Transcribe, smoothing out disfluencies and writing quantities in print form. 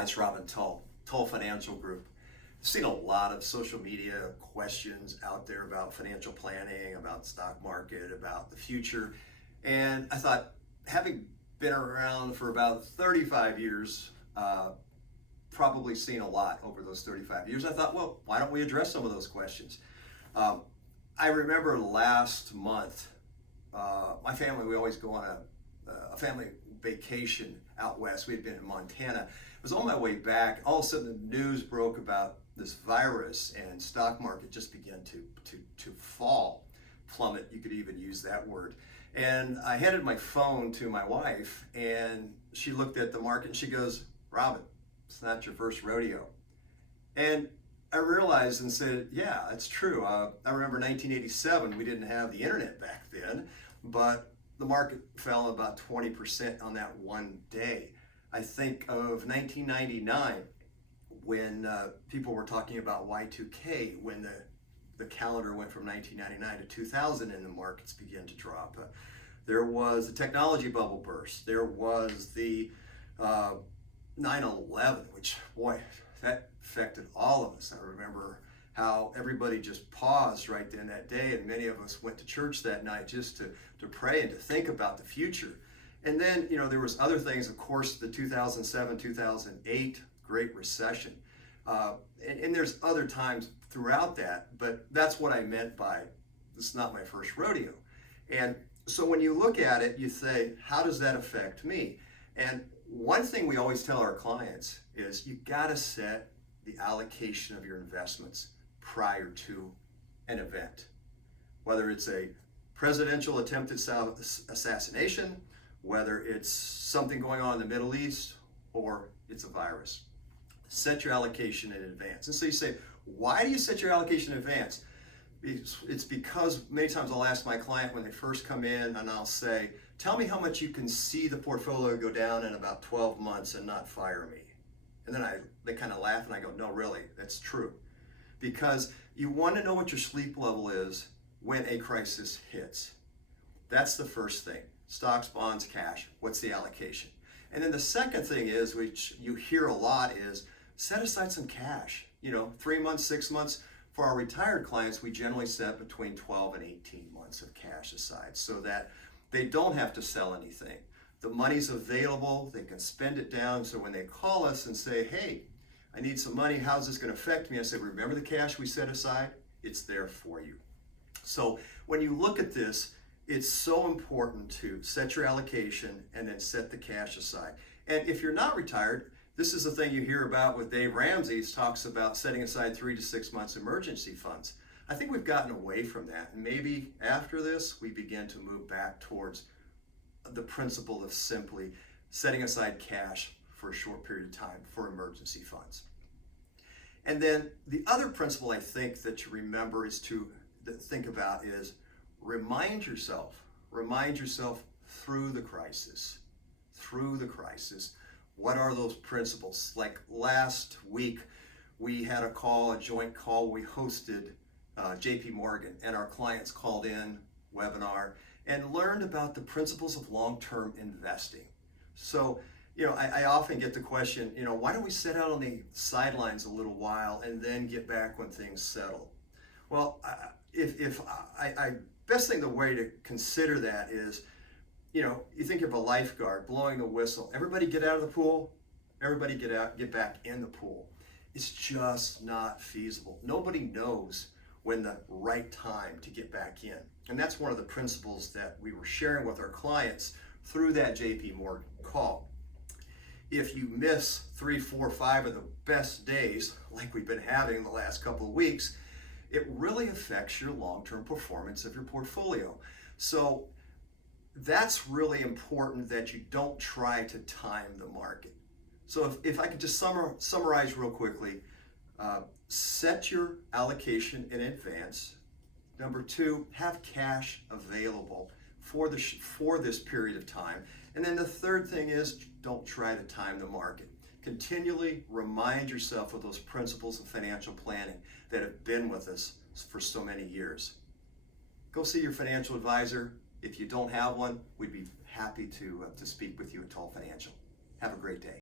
Hi, it's Robin Tull, Tull Financial Group. I've seen a lot of social media questions out there about financial planning, about stock market, about the future. And I thought, having been around for about 35 years, probably seen a lot over those 35 years, I thought, well, why don't we address some of those questions? Um, I remember last month, my family, we always go on a family vacation out west. We had been in Montana. I was on my way back. All of a sudden, the news broke about this virus, and stock market just began to fall, plummet. You could even use that word. And I handed my phone to my wife, and she looked at the market and she goes, "Robin, it's not your first rodeo." And I realized and said, yeah, it's true. I remember 1987, we didn't have the internet back then, but the market fell about 20% on that one day. I think of 1999 when people were talking about Y2K, when the calendar went from 1999 to 2000 and the markets began to drop. There was a technology bubble burst. There was the 9/11, which, boy, that affected all of us. I remember how everybody just paused right then that day, and many of us went to church that night just to pray and to think about the future. And then, there was other things, of course, the 2007, 2008 Great Recession. And there's other times throughout that, but that's what I meant by, this is not my first rodeo. And so when you look at it, you say, how does that affect me? And one thing we always tell our clients is you got to set the allocation of your investments prior to an event. Whether it's a presidential attempted assassination, whether it's something going on in the Middle East, or it's a virus. Set your allocation in advance. And so you say, why do you set your allocation in advance? It's because many times I'll ask my client when they first come in, and I'll say, tell me how much you can see the portfolio go down in about 12 months and not fire me. And then they kind of laugh and I go, no, really, that's true. Because you want to know what your sleep level is when a crisis hits. That's the first thing. Stocks, bonds, cash. What's the allocation? And then the second thing is, which you hear a lot, is set aside some cash. 3 months, 6 months. For our retired clients, we generally set between 12 and 18 months of cash aside so that they don't have to sell anything. The money's available, they can spend it down, so when they call us and say, hey, I need some money, how's this going to affect me? I say, remember the cash we set aside? It's there for you. So when you look at this, it's so important to set your allocation and then set the cash aside. And if you're not retired, this is the thing you hear about with Dave Ramsey. He talks about setting aside 3 to 6 months emergency funds. I think we've gotten away from that. And maybe after this, we begin to move back towards the principle of simply setting aside cash for a short period of time for emergency funds. And then the other principle I think that you remember is to think about is remind yourself through the crisis, what are those principles? Like last week, we had a joint call, we hosted JP Morgan, and our clients called in, webinar, and learned about the principles of long-term investing. So, I often get the question, why don't we sit out on the sidelines a little while and then get back when things settle? Well, best thing, the way to consider that is, you think of a lifeguard blowing the whistle. Everybody get out of the pool. Everybody get back in the pool. It's just not feasible. Nobody knows when the right time to get back in. And that's one of the principles that we were sharing with our clients through that JP Morgan call. If you miss 3, 4, 5 of the best days, like we've been having in the last couple of weeks, it really affects your long-term performance of your portfolio. So that's really important that you don't try to time the market. So if I could just summarize real quickly, set your allocation in advance. Number 2, have cash available for this period of time. And then the third thing is, don't try to time the market. Continually remind yourself of those principles of financial planning that have been with us for so many years. Go see your financial advisor. If you don't have one, we'd be happy to speak with you at Tull Financial. Have a great day.